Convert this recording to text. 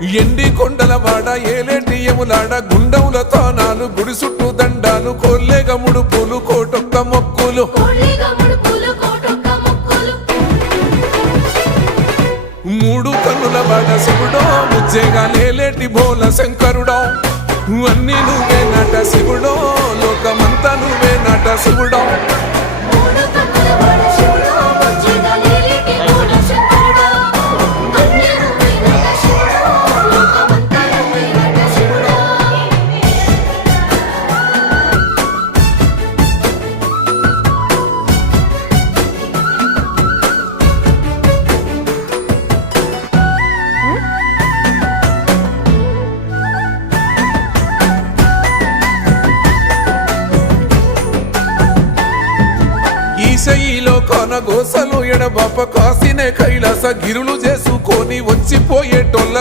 ఎండి కొండల వాడ ఏలేటియములాడ గుండముల తానాలు గుడి చుట్టూ దండాలు కోల్లేగ ముడుపులు కోటొక్క మొక్కులు మూడు కన్నుల వాడ శివుడో ముజ్జేగా లేలేటి బోల శంకరుడో అన్ని నువ్వే నట శివుడో లోకమంతా నువ్వే నట శివుడో ఈశయిలో కొనగోసలు ఎడబాప కాసినే కైలాస గిరులు చేసుకొని వచ్చిపోయేటోళ్ళ